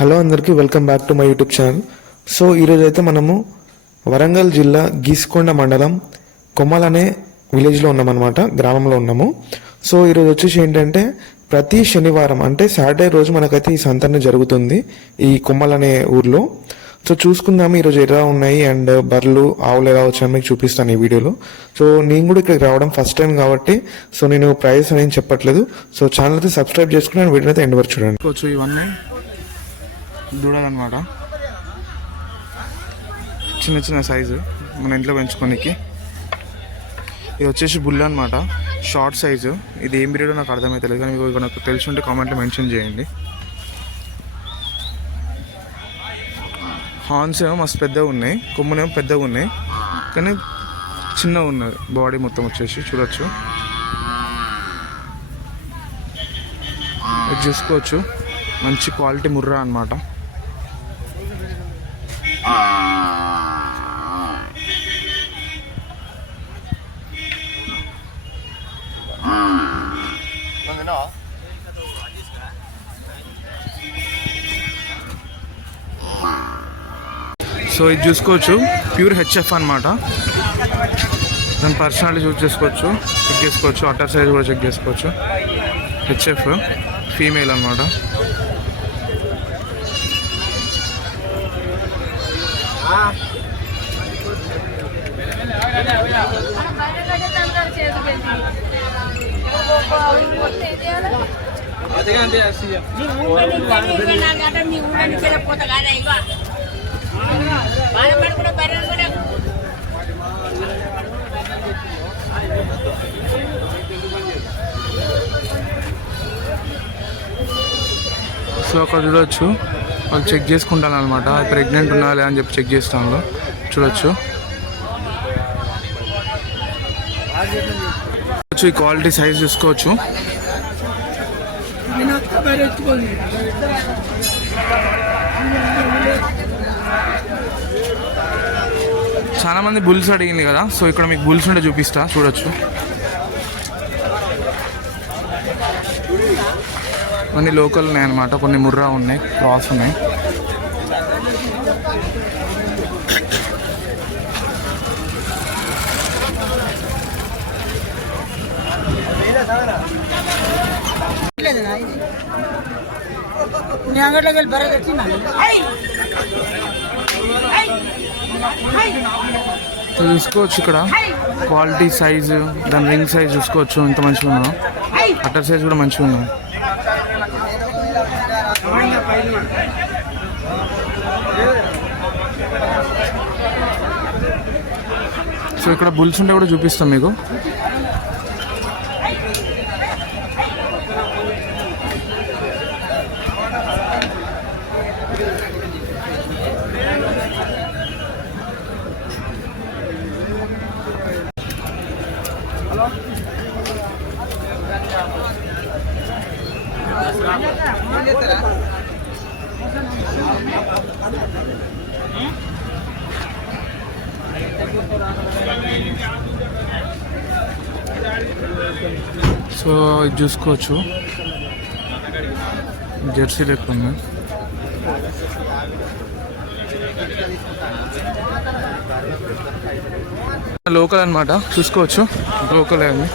Hello అందరికీ welcome back to my YouTube channel. So ఈరోజు అయితే మనము వరంగల్ జిల్లా గీసుకొండ మండలం కొమ్మల్ అనే విలేజ్లో ఉన్నామన్నమాట, గ్రామంలో ఉన్నాము. సో ఈరోజు వచ్చేసి ఏంటంటే ప్రతి శనివారం అంటే సాటర్డే రోజు మనకైతే ఈ సంతన జరుగుతుంది ఈ కొమ్మల్ అనే ఊర్లో. సో చూసుకుందాము ఈరోజు ఎలా ఉన్నాయి అండ్ బర్రెలు ఆవులు ఎలా వచ్చాయో మీకు చూపిస్తాను ఈ వీడియోలో. సో నేను కూడా ఇక్కడికి రావడం ఫస్ట్ టైం కాబట్టి సో నేను ప్రైస్ అనేది చెప్పట్లేదు. సో ఛానల్ అయితే సబ్స్క్రైబ్ చేసుకుని అండ్ వీడియో అయితే ఎండ్ వరకు చూడండి. ఇవన్నీ దూడలన్నమాట, చిన్న చిన్న సైజు మన ఇంట్లో పెంచుకోనికి. ఇది వచ్చేసి బుల్ అనమాట, షార్ట్ సైజు. ఇది ఏం బ్రీడో నాకు అర్థమవుతలేదు, కానీ మీకు నాకు తెలిసి ఉంటే కామెంట్లో మెన్షన్ చేయండి. హార్న్స్ ఏమో మస్తు పెద్దగా ఉన్నాయి, కొమ్మునేమో పెద్దగా ఉన్నాయి, కానీ చిన్నగా ఉన్నది బాడీ మొత్తం వచ్చేసి. చూడొచ్చు, ఇది చూసుకోవచ్చు, మంచి క్వాలిటీ ముర్రా అనమాట. సో ఇది చూసుకోవచ్చు, ప్యూర్ హెచ్ఎఫ్ అనమాట. దాని పర్సనాలిటీ చెక్ చేసుకోవచ్చు, అటర్ సైజ్ కూడా చెక్ చేసుకోవచ్చు. హెచ్ఎఫ్ ఫీమేల్ అనమాట. సో అక్కడ చూడవచ్చు, వాళ్ళు చెక్ చేసుకుంటాను అనమాట, ప్రెగ్నెంట్ ఉండాలి అని చెప్పి చెక్ చేస్తాను. చూడొచ్చు, ఈ క్వాలిటీ సైజ్ చూసుకోవచ్చు. చాలా మంది బుల్స్ అడిగింది కదా, సో ఇక్కడ మీకు బుల్స్ ఉంటే చూపిస్తా. చూడొచ్చు, కొన్ని లోకల్ ఉన్నాయి అనమాట, కొన్ని ముర్రా ఉన్నాయి, క్రాస్ ఉన్నాయి. చూసుకోవచ్చు ఇక్కడ క్వాలిటీ సైజు, దాని రింగ్ సైజ్ చూసుకోవచ్చు, ఎంత మంచిగా ఉన్నా. అటర్ సైజ్ కూడా మంచిగా ఉన్నా. సో ఇక్కడ బుల్స్ ఉంటే కూడా చూపిస్తాం మీకు. సో ఇది చూసుకోవచ్చు, జెర్సీ లెక్క ఉంది. లోకల్ అనమాట, చూసుకోవచ్చు, లోకల్ అండి.